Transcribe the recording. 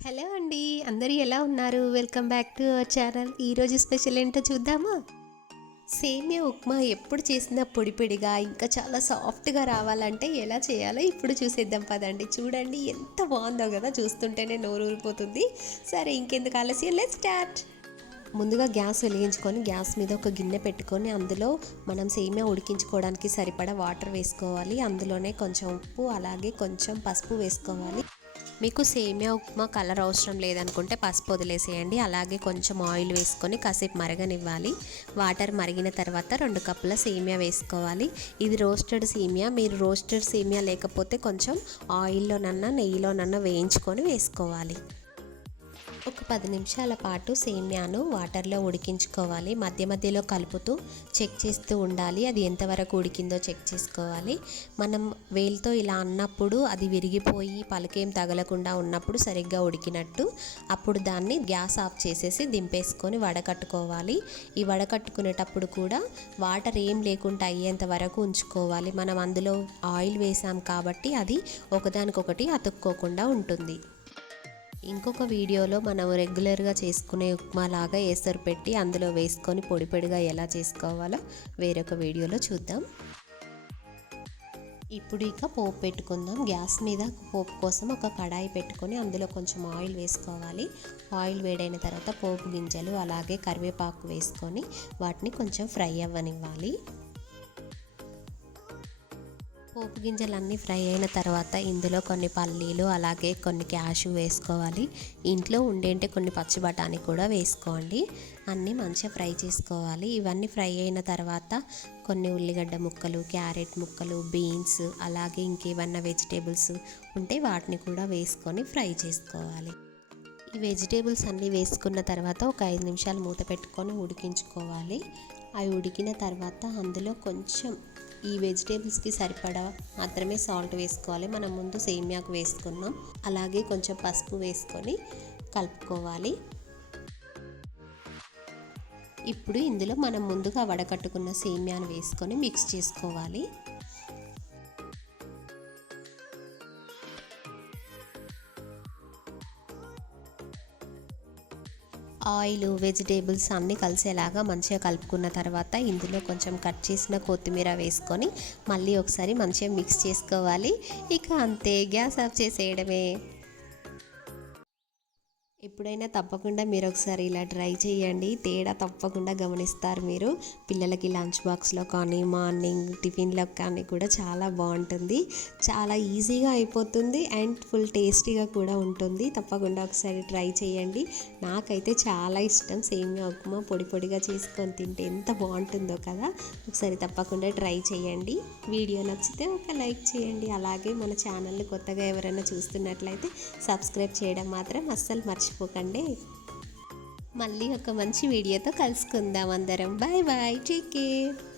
Hello అండి అందరూ ఎలా ఉన్నారు? Welcome back to our channel. ఈరోజు స్పెషల్ ఏంటో చూద్దామా? సేమియా ఉప్మా ఎప్పుడు చేసినా పొడిపొడిగా ఇంకా చాలా సాఫ్ట్గా రావాలంటే ఎలా చేయాలో ఇప్పుడు చూసేద్దాం పదండి. చూడండి ఎంత బాగుందో కదా చూస్తుంటేనే నోరు ఊరిపోతుంది. సరే ఇంకెందుకు ఆలస్యం? లెట్ స్టార్ట్ ముందుగా గ్యాస్ వెలిగించుకొని గ్యాస్ మీద ఒక గిన్నె పెట్టుకొని అందులో మనం సేమియా ఉడికించుకోవడానికి సరిపడా వాటర్ వేసుకోవాలి. అందులోనే కొంచెం ఉప్పు అలాగే కొంచెం పసుపు వేసుకోవాలి. మీకు సేమియా ఉప్మా కలర్ అవసరం లేదనుకుంటే పసుపు వదిలేసేయండి. అలాగే కొంచెం ఆయిల్ వేసుకొని కాసేపు మరగనివ్వాలి. వాటర్ మరిగిన తర్వాత రెండు కప్పుల సేమియా వేసుకోవాలి. ఇది రోస్టెడ్ సేమియా. మీరు రోస్టెడ్ సేమియా లేకపోతే కొంచెం ఆయిల్లోనన్నా నెయ్యిలోనన్నా వేయించుకొని వేసుకోవాలి. ఒక పది నిమిషాల పాటు సేమ్యాను వాటర్లో ఉడికించుకోవాలి. మధ్య మధ్యలో కలుపుతూ చెక్ చేస్తూ ఉండాలి. అది ఎంతవరకు ఉడికిందో చెక్ చేసుకోవాలి. మనం వేలుతో ఇలా అన్నప్పుడు అది విరిగిపోయి పలకేం తగలకుండా ఉన్నప్పుడు సరిగ్గా ఉడికినట్టు అప్పుడు దాన్ని గ్యాస్ ఆఫ్ చేసేసి దింపేసుకొని వడకట్టుకోవాలి. ఈ వడకట్టుకునేటప్పుడు కూడా వాటర్ ఏం లేకుండా అయ్యేంత వరకు ఉంచుకోవాలి. మనం అందులో ఆయిల్ వేసాం కాబట్టి అది ఒకదానికొకటి అతుక్కోకుండా ఉంటుంది. ఇంకొక వీడియోలో మనం రెగ్యులర్గా చేసుకునే ఉప్మా లాగా ఏసరు పెట్టి అందులో వేసుకొని పొడి పొడిగా ఎలా చేసుకోవాలో వేరొక వీడియోలో చూద్దాం. ఇప్పుడు ఇక పోపు పెట్టుకుందాం. గ్యాస్ మీద పోపు కోసం ఒక కడాయి పెట్టుకొని అందులో కొంచెం ఆయిల్ వేసుకోవాలి. ఆయిల్ వేడైన తర్వాత పోపు గింజలు అలాగే కరివేపాకు వేసుకొని వాటిని కొంచెం ఫ్రై అవ్వనివ్వాలి. పోపు గింజలన్నీ ఫ్రై అయిన తర్వాత ఇందులో కొన్ని పల్లీలు అలాగే కొన్ని క్యాషు వేసుకోవాలి. ఇంట్లో ఉండేంటే కొన్ని పచ్చి బఠానీ కూడా వేసుకోండి. అన్నీ మంచిగా ఫ్రై చేసుకోవాలి. ఇవన్నీ ఫ్రై అయిన తర్వాత కొన్ని ఉల్లిగడ్డ ముక్కలు క్యారెట్ ముక్కలు బీన్స్ అలాగే ఇంకేమన్నా వెజిటేబుల్స్ ఉంటే వాటిని కూడా వేసుకొని ఫ్రై చేసుకోవాలి. ఈ వెజిటేబుల్స్ అన్నీ వేసుకున్న తర్వాత ఒక ఐదు నిమిషాలు మూత పెట్టుకొని ఉడికించుకోవాలి. అవి ఉడికిన తర్వాత అందులో కొంచెం ఈ వెజిటేబుల్స్కి సరిపడా మాత్రమే సాల్ట్ వేసుకోవాలి. మనం ముందు సేమియాకు వేసుకున్నాం. అలాగే కొంచెం పసుపు వేసుకొని కలుపుకోవాలి. ఇప్పుడు ఇందులో మనం ముందుగా వడకట్టుకున్న సేమియాను వేసుకొని మిక్స్ చేసుకోవాలి. ఆయిల్ వెజిటేబుల్స్ అన్నీ కలిసేలాగా మంచిగా కలుపుకున్న తర్వాత ఇందులో కొంచెం కట్ చేసిన కొత్తిమీర వేసుకొని మళ్ళీ ఒకసారి మంచిగా మిక్స్ చేసుకోవాలి. ఇక అంతే గ్యాస్ ఆఫ్ చేసేయడమే. ఎప్పుడైనా తప్పకుండా మీరు ఒకసారి ఇలా ట్రై చేయండి. తేడా తప్పకుండా గమనిస్తారు మీరు. పిల్లలకి లంచ్ బాక్స్లో కానీ మార్నింగ్ టిఫిన్లో కానీ కూడా చాలా బాగుంటుంది. చాలా ఈజీగా అయిపోతుంది అండ్ ఫుల్ టేస్టీగా కూడా ఉంటుంది. తప్పకుండా ఒకసారి ట్రై చేయండి. నాకైతే చాలా ఇష్టం. సేమియా ఉప్మా పొడి పొడిగా చేసుకొని తింటే ఎంత బాగుంటుందో కదా. ఒకసారి తప్పకుండా ట్రై చేయండి. వీడియో నచ్చితే ఒక లైక్ చేయండి. అలాగే మన ఛానల్ని కొత్తగా ఎవరైనా చూస్తున్నట్లయితే సబ్స్క్రైబ్ చేయడం మాత్రం అస్సలు మర్చిపోకండి. మళ్ళీ ఒక మంచి వీడియోతో కలుసుకుందాం అందరం. Bye bye. Take care.